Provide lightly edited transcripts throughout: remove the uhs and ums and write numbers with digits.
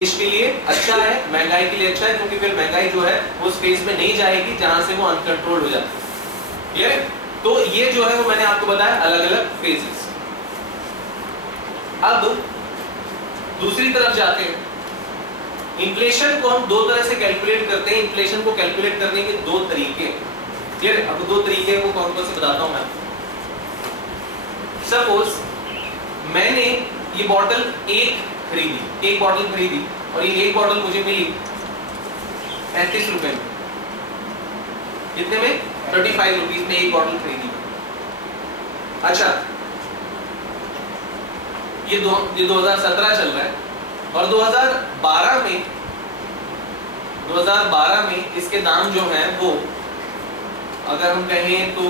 देश के लिए अच्छा है, महंगाई के लिए अच्छा है, क्योंकि फिर महंगाई जो है उस फेज में नहीं जाएगी जहां से वो अनकंट्रोल हो जाती है। क्लियर है? तो ये जो है वो मैंने आपको बताया अलग अलग फेजेस। अब दूसरी तरफ जाते हैं। इन्फ्लेशन को हम दो तरह से कैलकुलेट करते हैं। इन्फ्लेशन को कैलकुलेट करने के दो तरीके। क्लियर? अब दो तरीके वो कौन कौन से बताता हूं मैं। सपोज मैंने ये बॉटल एक बॉटल खरीदी और ये एक बॉटल मुझे मिली 35 रुपए में। कितने में? 35 रुपीज में एक बॉटल खरीदी। अच्छा, ये 2017 चल रहा है और 2012 में इसके दाम जो है वो अगर हम कहें तो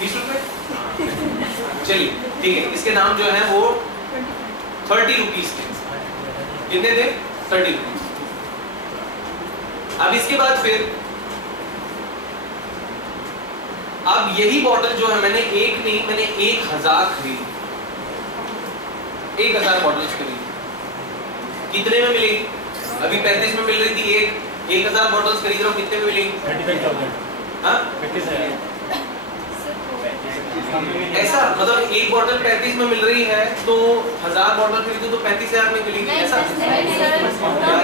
20 रुपए। चलिए ठीक है, इसके नाम जो है वो 30 रुपीज थे। कितने थे? 30 रुपीज। अब इसके बाद फिर अब यही बॉटल जो है मैंने 1000 खरीदी। 1000 बॉटल्स खरीदी। कितने में मिलेगी? अभी 35 में मिल रही थी। 1000 बॉटल्स खरीद रहा हूं, कितने में मिलेगी? 35,000। हाँ, ऐसा मतलब एक बॉटल 35 में मिल रही है तो 1000 बॉटल खरीदो तो 35,000 में मिलेगी। ऐसा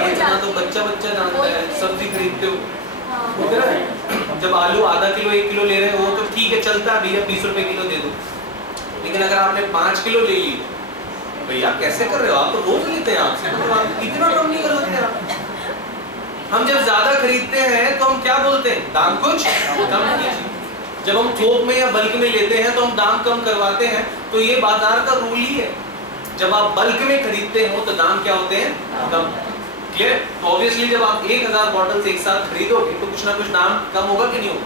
इतना तो बच्चा जानता है। सब्जी खरीदते हो जब आलू आधा किलो 1 किलो ले रहे हो तो ठीक है, चलता है भैया 20 रुपए किलो दे दो। लेकिन अगर आपने 5 किलो ले ली, भैया कैसे कर रहे हो? आप तो रोज लेते हैं, आपसे तो आप इतना कम नहीं कर सकते आप। हम जब ज्यादा खरीदते हैं तो हम क्या बोलते हैं? दाम कुछ कम कीजिए। जब हम थोक में या बल्क में लेते हैं तो हम दाम कम करवाते हैं। तो ये बाजार का रूल ही है। जब आप बल्क में खरीदते हो तो दाम क्या होते हैं? कम। क्लियर? तो ऑब्वियसली जब आप 1000 बॉटल्स एक साथ खरीदोगे तो कुछ ना कुछ दाम कम होगा कि नहीं होगा?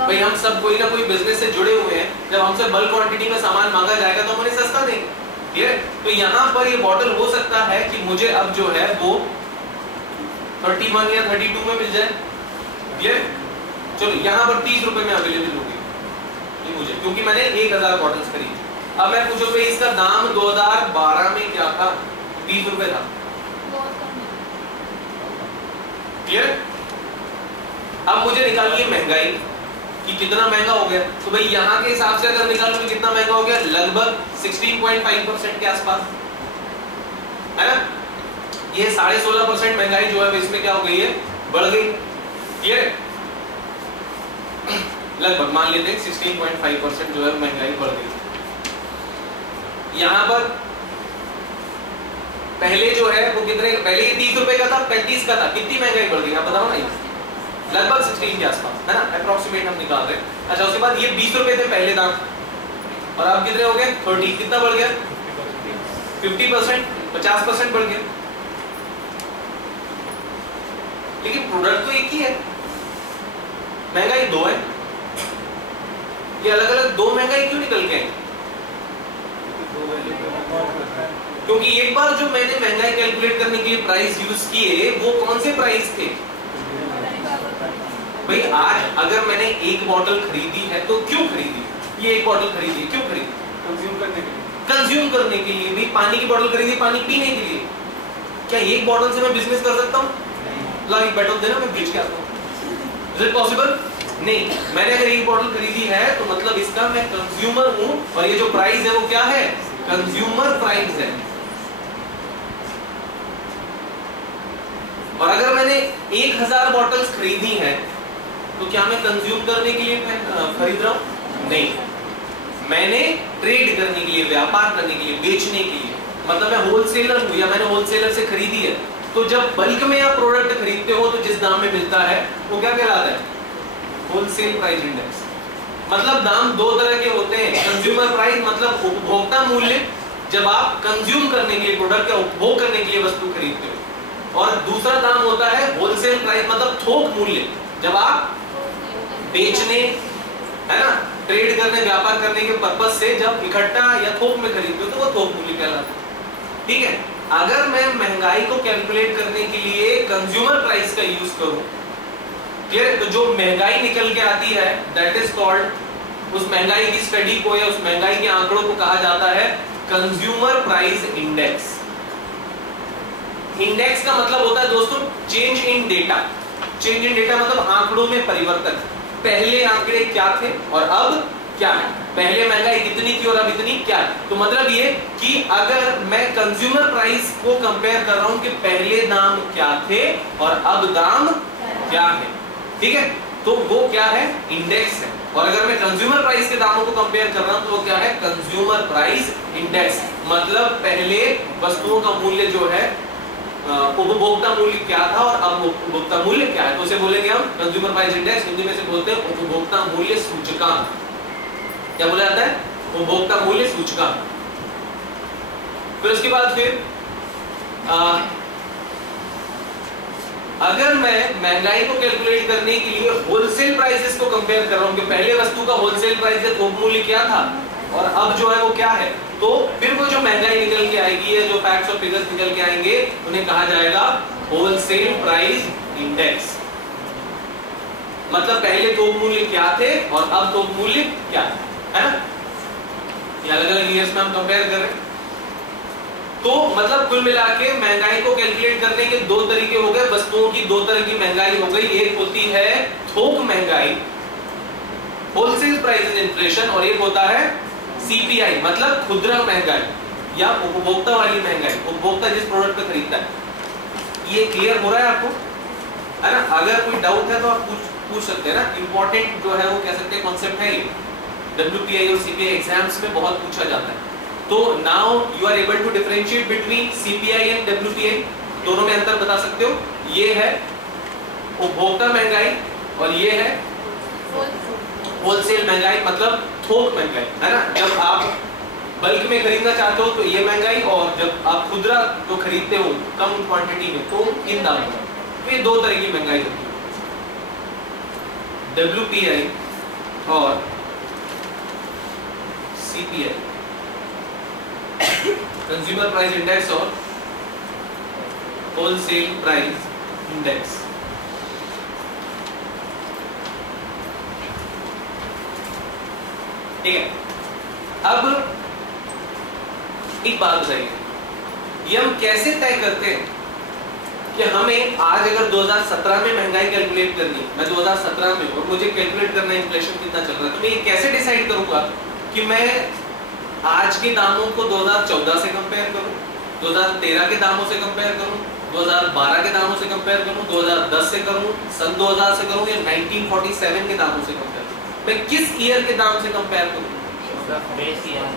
भाई हम सब कोई ना कोई बिजनेस से जुड़े हुए हैं। जब हमसे बल्क क्वांटिटी में सामान मांगा जाएगा तो हम उन्हें सस्ता देंगे। क्लियर? तो यहाँ पर ये बॉटल हो सकता है कि मुझे अब जो है वो 31 या 32 में मिल जाए। क्लियर? चलो यहाँ पर 30 रुपए में अवेलेबल होगी मुझे, क्योंकि मैंने 1000 बॉटल्स खरीदी। अब मैं पूछो भाई इसका दाम 2012 में क्या था? 20 रुपए था। क्लियर? अब मुझे निकालिए महंगाई कि कितना महंगा हो गया। तो भाई यहाँ के हिसाब से अगर निकालो तो कितना महंगा हो गया? लगभग 16.5% के आसपास, है ना? ये 16.5% महंगाई जो है इसमें क्या हो गई है? बढ़ गई। क्लियर? लगभग मान लेते हैं 16.5% जो है महंगाई बढ़ गई। यहां पर पहले जो है वो कितने? पहले ये 30 रुपए का था, 35 का था। कितनी महंगाई बढ़ गई आप बताओ ना? लगभग 16 के आसपास, है ना? अप्रोक्सीमेट हम निकाल रहे हैं। अच्छा, उसके बाद ये 20 रुपए थे पहले दाम और अब कितने हो गए? 30। कितना बढ़ गया? 50%, 50% बढ़ गया। लेकिन प्रोडक्ट तो एक ही है, महंगाई दो है। ये अलग अलग दो महंगाई क्यों निकल के आई? क्योंकि एक बार जो मैंने महंगाई कैलकुलेट करने के लिए प्राइस यूज किए वो कौन से प्राइस थे? भाई आज अगर मैंने एक बॉटल खरीदी है तो क्यों खरीदी? ये एक बॉटल खरीदी है, क्यों खरीदी? कंज्यूम करने के लिए। कंज्यूम करने के लिए। भाई पानी की बॉटल खरीदी, पानी पीने के लिए। क्या एक बॉटल से मैं बिजनेस कर सकता हूँ? ला एक बॉटल देना, मैं बेच के आता हूँ। Is it possible? नहीं। मैंने अगर एक बॉटल खरीदी है तो मतलब इसका मैं कंज्यूमर हूं और ये जो प्राइस है वो क्या है? कंज्यूमर प्राइस है। और अगर मैंने 1000 बॉटल्स खरीदी है तो क्या मैं कंज्यूम करने के लिए खरीद रहा हूं? नहीं, मैंने ट्रेड करने के लिए, व्यापार करने के लिए, बेचने के लिए। मतलब मैं होलसेलर हूं या मैंने होलसेलर से खरीदी है। तो जब बल्क में आप प्रोडक्ट खरीदते हो तो जिस दाम में मिलता है वो क्या कहलाता है? Wholesale price index. मतलब दाम दो तरह के होते हैं। कंज्यूमर प्राइस मतलब उपभोक्ता मूल्य, जब आप कंज्यूम करने के लिए प्रोडक्ट का उपभोग करने के लिए वस्तु खरीदते हो। और दूसरा दाम होता है होलसेल प्राइस मतलब थोक मूल्य, जब आप बेचने, है ना, ट्रेड करने, व्यापार करने के पर्पज से जब इकट्ठा या थोक में खरीदते हो तो वो थोक मूल्य कहलाता है। ठीक है? अगर मैं महंगाई को कैलकुलेट करने के लिए कंज्यूमर प्राइस का यूज करूं, क्लियर? तो जो महंगाई निकल के आती है दैट इज कॉल्ड, उस महंगाई की स्टडी को या उस महंगाई के आंकड़ों को कहा जाता है कंज्यूमर प्राइस इंडेक्स। इंडेक्स का मतलब होता है दोस्तों change in data. Change in data मतलब आंकड़ों में परिवर्तन। पहले आंकड़े क्या थे और अब क्या है, पहले महंगाई कितनी थी और अब इतनी क्या है। तो मतलब ये कि अगर मैं कंज्यूमर प्राइस को कंपेयर कर रहा हूं कि पहले दाम क्या थे और अब दाम क्या है, ठीक है, तो वो क्या है, इंडेक्स है। और अगर मैं कंज्यूमर प्राइस के दामों को कंपेयर कर रहा हूं तो वो क्या है, कंज्यूमर प्राइस इंडेक्स। मतलब पहले वस्तुओं का मूल्य जो है उपभोक्ता मूल्य क्या था और अब उपभोक्ता मूल्य क्या है, तो उसे बोलेंगे हम कंज्यूमर प्राइस इंडेक्स। हिंदी में से बोलते हैं उपभोक्ता मूल्य सूचकांक। क्या बोला जाता है, उपभोक्ता मूल्य सूचकांक। फिर उसके बाद फिर अगर मैं महंगाई को कैलकुलेट करने के लिए होलसेल प्राइसेस को कंपेयर कर रहा हूं कि पहले वस्तु का होलसेल प्राइस या थोक मूल्य क्या था और अब जो है वो क्या है, तो फिर वो जो महंगाई निकल के आएगी या जो फैक्ट्स और फिगर्स निकल के आएंगे उन्हें कहा जाएगा होलसेल प्राइस इंडेक्स। मतलब पहले थोक मूल्य क्या थे और अब थोक मूल्य क्या है ना, ये अलग अलग ईयर्स में हम कंपेयर कर रहे हैं। तो मतलब कुल मिला के महंगाई को कैलकुलेट करने के दो तरीके हो गए, वस्तुओं की दो तरह की महंगाई हो गई। एक होती है थोक महंगाई, होलसेल प्राइस इन्फ्लेशन, और एक होता है सीपीआई मतलब खुदरा महंगाई या उपभोक्ता वाली महंगाई, उपभोक्ता जिस प्रोडक्ट को खरीदता है। ये क्लियर हो रहा है आपको, है ना? अगर कोई डाउट है तो आप पूछ सकते हैं ना। इंपॉर्टेंट जो है वो कह सकते हैं कॉन्सेप्ट है ये, डब्ल्यूपीआई और सीपीआई एग्जाम्स में बहुत पूछा जाता है। तो now you are able to differentiate between CPI and WPI, दोनों में अंतर बता सकते हो। ये है उपभोक्ता महंगाई और ये है होलसेल महंगाई मतलब थोक महंगाई, है ना? जब आप बल्क में खरीदना चाहते हो तो ये महंगाई, और जब आप खुदरा जो खरीदते हो कम क्वांटिटी में तो इन दामों में, तो ये दो तरह की महंगाई होती है, डब्ल्यूपीआई और सीपीआई, कंज्यूमर प्राइस इंडेक्स और होलसेल प्राइस इंडेक्स। ठीक है, अब एक बात बताइए, ये हम कैसे तय करते हैं कि हमें आज अगर 2017 में महंगाई कैलकुलेट करनी है, मैं 2017 में और मुझे कैलकुलेट करना है इन्फ्लेशन कितना चल रहा है, तो मैं ये कैसे डिसाइड करूंगा कि मैं आज के दामों को 2014 से कंपेयर करूं, 2013 के दामों से कंपेयर करूं, 2012 के दामों से कंपेयर करूं, 2010 से करूं, सन 2000 से करूं या 1947 के दामों से कंपेयर करूं? मैं किस ईयर के दाम से कंपेयर करूं? Base year.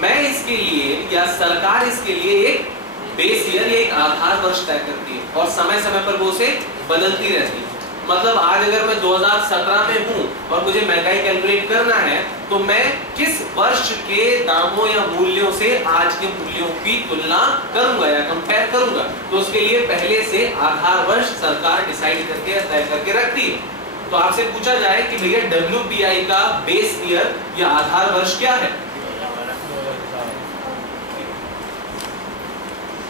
मैं इसके लिए या सरकार इसके लिए एक बेस ईयर या एक आधार वर्ष तय करती है और समय समय पर वो उसे बदलती रहती है। मतलब आज अगर मैं 2017 में हूं और मुझे महंगाई कैलकुलेट करना है तो मैं किस वर्ष के दामों या मूल्यों से आज के मूल्यों की तुलना करूंगा या कंपेयर करूंगा, तो उसके लिए पहले से आधार वर्ष सरकार डिसाइड करके तय करके रखती है। तो आपसे पूछा जाए कि भैया डब्ल्यूपीआई का बेस ईयर या आधार वर्ष क्या है,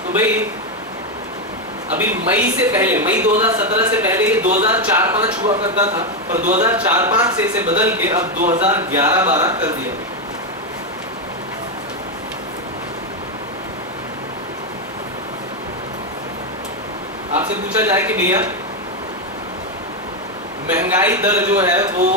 तो भाई अभी मई से पहले, मई 2017 से पहले ये 2004-05 हुआ करता था, पर 2004-05 से इसे बदल के अब 2011-12 कर दिया। आपसे पूछा जाए कि भैया महंगाई दर जो है वो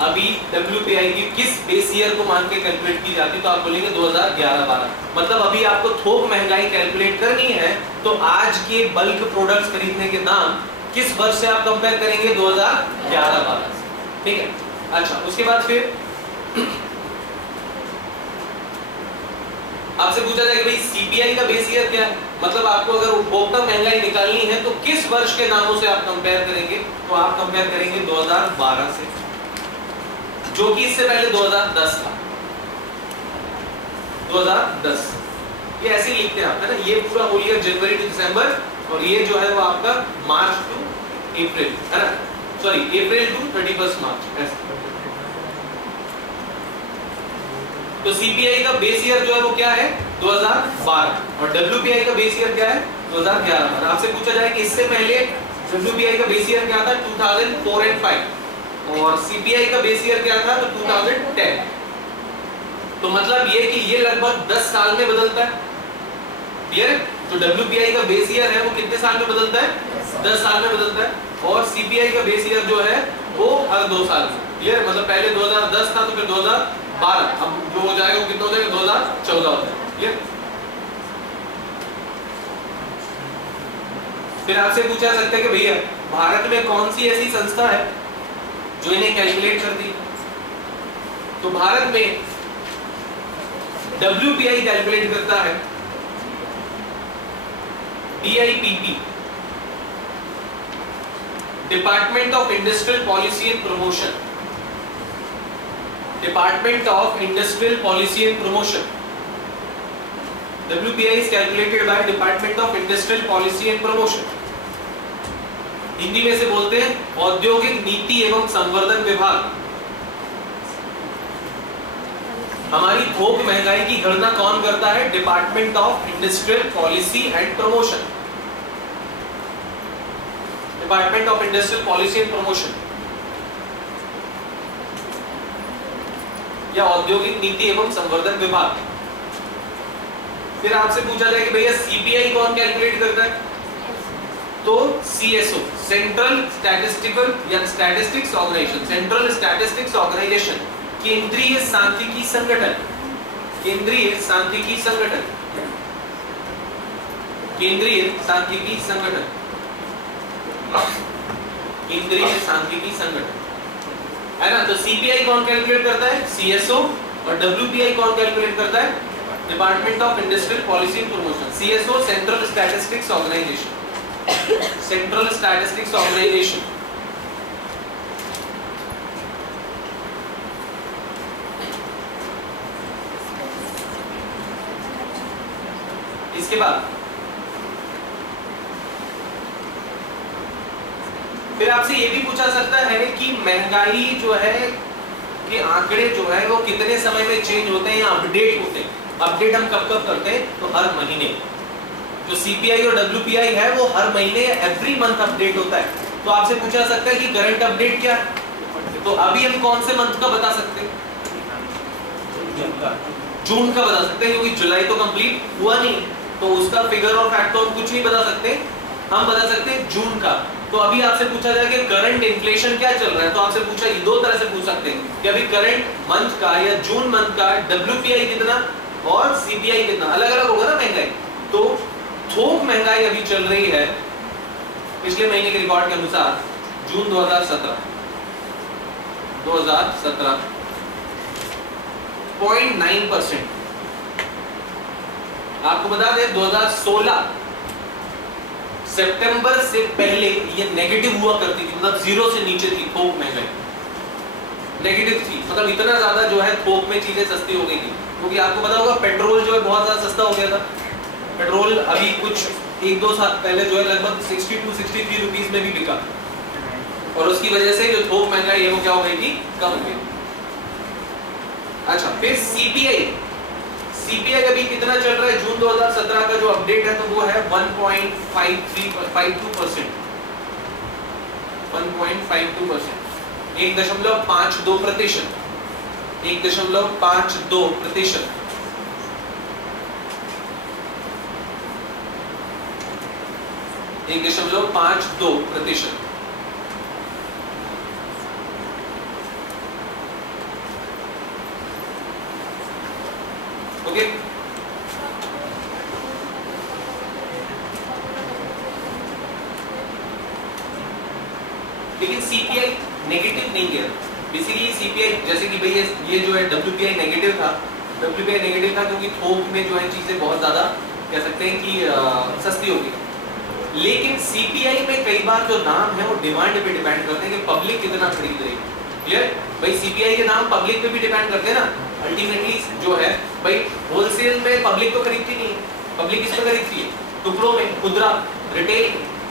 अभी डब्ल्यूपीआई की किस बेस ईयर को मान के कैलकुलेट की जाती है, तो आप बोलेंगे 2011-12। मतलब अभी आपको थोक महंगाई कैलकुलेट करनी है तो आज के बल्क प्रोडक्ट्स खरीदने के दाम किस वर्ष से आप कंपेयर करेंगे, 2011-12 से। ठीक है, अच्छा उसके बाद फिर आपसे पूछा जाएगा भाई सीपीआई का बेस ईयर क्या है। मतलब आपको अगर उपभोक्ता महंगाई निकालनी है तो किस वर्ष के दामों से आप कंपेयर करेंगे, तो आप कंपेयर करेंगे 2012 से, जो कि इससे पहले 2010 था। 2010 ये ऐसे ही लिखते हैं आप, है ना? ये पूरा होल ईयर जनवरी टू दिसंबर और ये जो है वो आपका मार्च टू अप्रैल, है ना? सॉरी अप्रैल टू 31 मार्च ऐसे। तो सीपीआई का बेस ईयर जो है वो क्या है, 2012, और डब्ल्यूपीआई का बेस ईयर क्या है, 2011। आपसे पूछा जाए कि इससे पहले डब्ल्यूपीआई का बेस ईयर क्या था, 2004 और 5, और सीपीआई का बेस ईयर क्या था, तो 2010। तो मतलब ये कि ये लगभग 10 साल में बदलता है। क्लियर? तो WPI का बेस ईयर है वो कितने साल में बदलता है? 10 साल में बदलता है। और CPI का बेस ईयर जो है वो हर 2 साल में। क्लियर? मतलब पहले 2010 था तो फिर 2012, अब जो हो जाएगा वो कितना हो जाएगा? 2014 हो जाएगा। क्लियर? फिर आपसे पूछा सकता है कि भैया भारत में कौन सी ऐसी संस्था है जो इन्हें कैलकुलेट करती है? तो भारत में WPI कैलकुलेट करता है DIPP, department of industrial policy and promotion. Department of industrial policy and promotion. WPI is calculated by Department of Industrial Policy and Promotion. Hindi में से बोलते हैं औद्योगिक नीति एवं संवर्धन विभाग। हमारी थोक महंगाई की गणना कौन करता है? Department of industrial policy and promotion. Department of industrial policy and promotion या औद्योगिक नीति एवं संवर्धन विभाग। फिर आपसे पूछा जाए कि भैया CPI कौन कैलकुलेट करता है? तो CSO, सेंट्रल स्टैटिस्टिकल या statistics organisation. Central statistics organisation केंद्रीय सांख्यिकी संगठन। केंद्रीय सांख्यिकी संगठन। केंद्रीय सांख्यिकी संगठन। केंद्रीय सांख्यिकी संगठन है ना। तो CPI कौन कैलकुलेट करता है? CSO। और WPI कौन कैलकुलेट करता है? Department of industrial policy and promotion. CSO central statistics organisation. Central statistics organisation. इसके बाद फिर आपसे ये भी पूछा सकता है कि महंगाई जो है के आंकड़े जो है वो कितने समय में चेंज होते हैं या अपडेट होते हैं? अपडेट हम कब कब करते हैं? तो हर महीने। जो CPI और WPI है वो हर महीने एवरी मंथ अपडेट होता है। तो आपसे पूछा सकता है कि करंट अपडेट क्या है? तो अभी हम कौन से मंथ का बता सकते हैं? जून का बता सकते हैं, क्योंकि जुलाई तो कंप्लीट हुआ नहीं, तो उसका फिगर और फैक्ट तो हम कुछ नहीं बता सकते। हम बता सकते हैं जून का। तो अभी आपसे पूछा जाए कि करंट इन्फ्लेशन क्या चल रहा है, तो आपसे पूछा, ये दो तरह से पूछ सकते हैं कि अभी करंट मंथ का या जून मंथ का WPI कितना और CPI कितना, अलग अलग होगा ना महंगाई। तो थोक महंगाई अभी चल रही है पिछले महीने के रिकॉर्ड के अनुसार जून 2017 0.9%। आपको बता दें 2016 सितंबर से पहले ये नेगेटिव हुआ करती थी, मतलब 0 से नीचे थी थोक महंगाई, नेगेटिव थी। मतलब इतना ज्यादा जो है थोक में चीजें सस्ती हो गई थी, क्योंकि आपको पता होगा पेट्रोल जो है बहुत ज्यादा सस्ता हो गया था। पेट्रोल अभी कुछ 1-2 साल पहले जो है लगभग 62-63 रुपीस में भी बिका, और उसकी वजह से जो थोक महंगाई है वो क्या हो गई थी, कम हो गई। अच्छा, फिर CPI अभी कितना चल रहा है? जून 2017 का जो अपडेट है तो वो है 1.52%। 1.52%, 1.52%। ओके, लेकिन CPI नेगेटिव नहीं गया। बेसिकली CPI जैसे कि भैया ये जो है WPI नेगेटिव था, क्योंकि थोक में जो है चीजें बहुत ज्यादा कह सकते हैं कि सस्ती हो गई। लेकिन CPI में कई बार जो नाम है वो डिमांड पे डिपेंड करते हैं कि पब्लिक कितना खरीद रही है। क्लियर भाई, CPI के नाम पब्लिक पे भी डिपेंड करते हैं ना। अल्टीमेटली जो है भाई होलसेल में पब्लिक तो खरीदती नहीं है, पब्लिक किस पे खरीदती है? टुकड़ों में, खुदरा, रिटेल,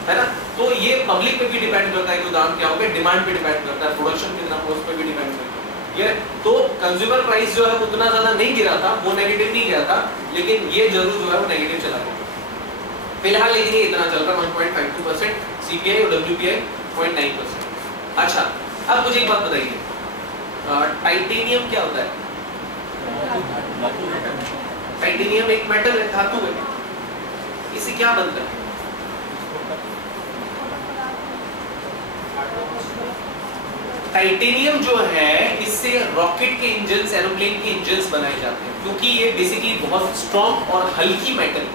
है ना। तो ये पब्लिक पे भी डिपेंड करता है कि दाम क्या होगा, डिमांड पे डिपेंड करता है, प्रोडक्शन कितना हो उस पे भी डिपेंड करता है। क्लियर? तो कंज्यूमर प्राइस जो है उतना ज्यादा नहीं गिरा था, वो नेगेटिव नहीं गया था, लेकिन ये जरूर जो है वो नेगेटिव चला गया फिलहाल। लेकिन ये इतना चल रहा है 1.52%, CPI और WPI 0.9%। अच्छा, अब मुझे एक बात बताइए, टाइटेनियम क्या होता है? टाइटेनियम एक मेटल है, धातु है, इससे क्या बनता है? टाइटेनियम जो है इससे रॉकेट के इंजन, एरोप्लेन के इंजन बनाए जाते हैं, क्योंकि ये बेसिकली बहुत स्ट्रॉन्ग और हल्की मेटल,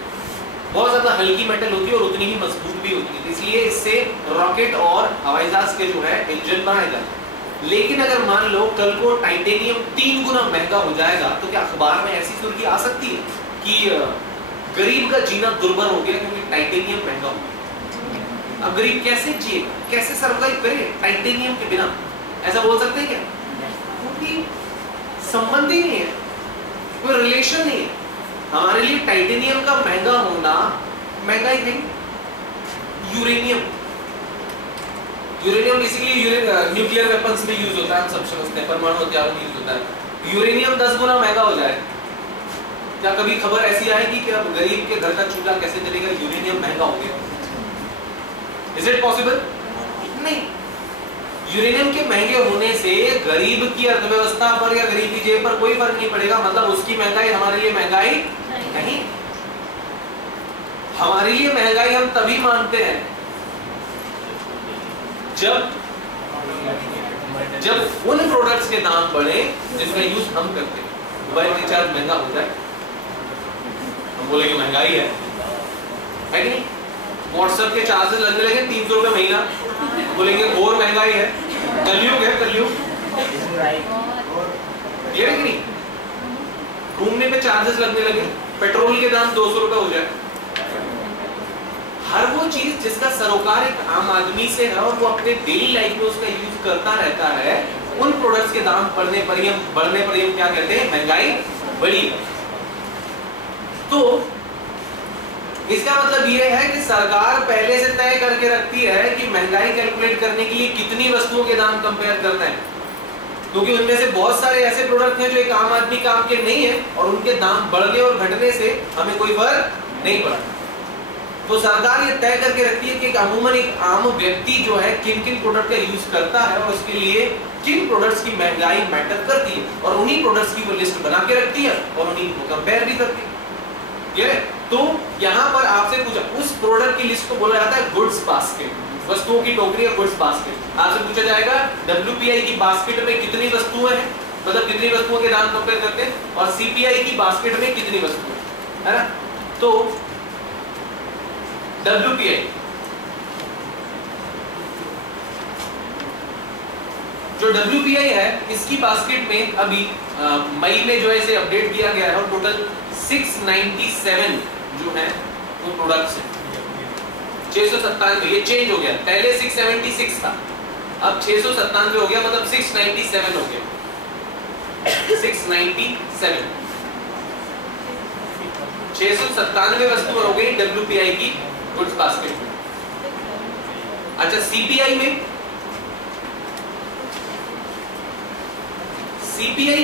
बहुत ज्यादा हल्की मेटल होती है और उतनी ही मजबूत भी होती है, इसलिए इससे रॉकेट और हवाई जहाज के जो है इंजन बनाए जाते हैं। लेकिन अगर मान लो कल को टाइटेनियम 3 गुना महंगा हो जाएगा तो क्या अखबार में ऐसी सुर्खी आ सकती है कि गरीब का जीना दुर्भर हो गया क्योंकि टाइटेनियम महंगा हो गया? अब गरीब कैसे जिएगा, कैसे सर्वाइव करे टाइटेनियम के बिना? ऐसा बोल सकते हैं क्या? क्योंकि संबंध ही नहीं है, कोई रिलेशन नहीं है। हमारे लिए टाइटेनियम का महंगा होना महंगाई नहीं। Uranium, uranium basically nuclear weapons में यूज होता है, हम सब समझते हैं, परमाणु हथियारों में यूज होता है। यूरेनियम 10 गुना महंगा हो जाए, क्या कभी खबर ऐसी आएगी कि अब गरीब के घर का चूल्हा कैसे चलेगा, यूरेनियम महंगा हो गया? Is it possible? नहीं। यूरेनियम के महंगे होने से गरीब की अर्थव्यवस्था पर या गरीब की जेब पर कोई फर्क नहीं पड़ेगा, मतलब उसकी महंगाई हमारे लिए महंगाई नहीं। हमारे लिए महंगाई हम तभी मानते हैं जब उन प्रोडक्ट्स के दाम बढ़े जिसका यूज हम करते हैं। मोबाइल रिचार्ज महंगा हो जाए, हम बोलेंगे महंगाई है कि नहीं? व्हाट्सएप के चार्जेस लगने लगे 300 रुपए महीना, बोलेंगे और महंगाई है, कलयुग है, कलयुग। ये है कि नहीं? घूमने पे चार्जेस लगने लगे, पेट्रोल के दाम 200 रुपए हो जाए। हर वो चीज जिसका सरोकार एक आम आदमी से है और वो अपने डेली लाइफ में उसका यूज करता रहता है, उन प्रोडक्ट्स के दाम बढ़ने पर ही हम क्या कहते हैं? महंगाई बढ़ी। तो इसका मतलब ये है कि सरकार पहले से तय करके रखती है कि महंगाई कैलकुलेट करने के लिए कितनी वस्तुओं के दाम कंपेयर करना है, क्योंकि उनमें से बहुत सारे ऐसे प्रोडक्ट हैं जो एक आम आदमी काम के नहीं है और उनके दाम बढ़ने और घटने से हमें कोई फर्क नहीं पड़ा। तो सरकार ये तय करके रखती है कि अमूमन एक आम व्यक्ति जो है किन किन प्रोडक्ट का यूज करता है और उसके लिए किन प्रोडक्ट्स की महंगाई मैटर करती है, और उन्हीं प्रोडक्ट्स की वो लिस्ट बना के रखती है और उन्हीं को कंपेयर भी करती है। तो यहाँ पर आपसे पूछा, उस प्रोडक्ट की लिस्ट को बोला जाता है गुड्स बास्केट, वस्तुओं की टोकरी या गुड्स बास्केट। आपसे पूछा जाएगा WPI की बास्केट में कितनी वस्तुएं हैं, मतलब कितनी वस्तुओं के दाम कंपेयर करते हैं, और CPI की बास्केट में कितनी वस्तुएं, है ना? तो WPI जो WPI है, इसकी बास्केट में अभी मई में जो है इसे अपडेट किया गया है और टोटल 697 जो है वो प्रोडक्ट्स हैं। 697, ये चेंज हो गया, पहले 676 था, अब 697 हो गया, मतलब 697 हो गया। 697 697 वस्तुएं हो गई WPI की गुड्स बास्केट में। अच्छा, CPI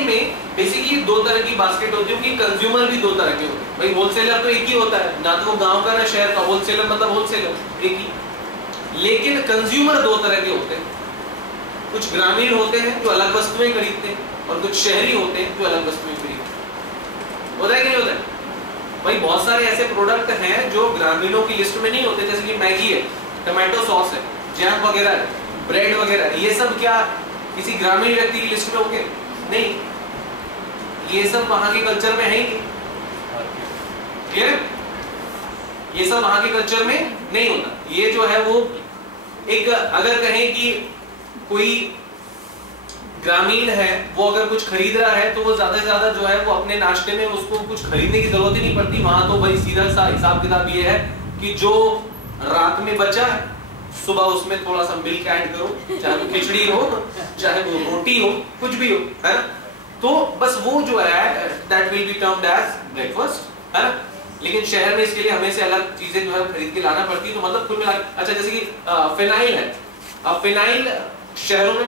में बेसिकली 2 तरह की बास्केट होती है, क्योंकि कंज्यूमर भी 2 तरह के होते हैं। भाई होलसेलर तो एक ही होता है, ना तो वो गांव का ना शहर का, होलसेलर मतलब होलसेलर एक ही। लेकिन कंज्यूमर 2 तरह के होते हैं, कुछ ग्रामीण होते हैं जो अलग वस्तुएं खरीदते हैं और कुछ शहरी होते हैं जो अलग वस्तुएं खरीदते हैं। होता है कि नहीं होता है? भाई बहुत सारे ऐसे प्रोडक्ट हैं जो ग्रामीणों की लिस्ट में नहीं होते, जैसे कि मैगी है, टमाटो सॉस है, जैम वगैरह है, ब्रेड वगैरह है। ये सब क्या किसी ग्रामीण व्यक्ति की लिस्ट में होंगे? नहीं, ये सब वहां के कल्चर में है ही नहीं। ये सब वहां के कल्चर में नहीं होता। ये जो है वो एक, अगर कहें कि कोई ग्रामीण है, वो अगर कुछ खरीद रहा है तो वो ज्यादा से ज्यादा जो है वो अपने नाश्ते में उसको कुछ खरीदने की जरूरत ही नहीं पड़ती। वहां तो भाई सीधा सा हिसाब किताब ये है कि जो रात में बचा है सुबह उसमें थोड़ा सा मिल्क ऐड करो, चाहे वो खिचड़ी हो, चाहे वो रोटी हो, कुछ भी हो, है ना? तो बस वो जो है that will be termed as breakfast, है ना? लेकिन शहर में इसके लिए हमें से अलग चीजें जो है खरीद के लाना पड़ती है। तो मतलब कुल मिला, अच्छा जैसे कि फिनाइल है, अब फिनाइल शहरों में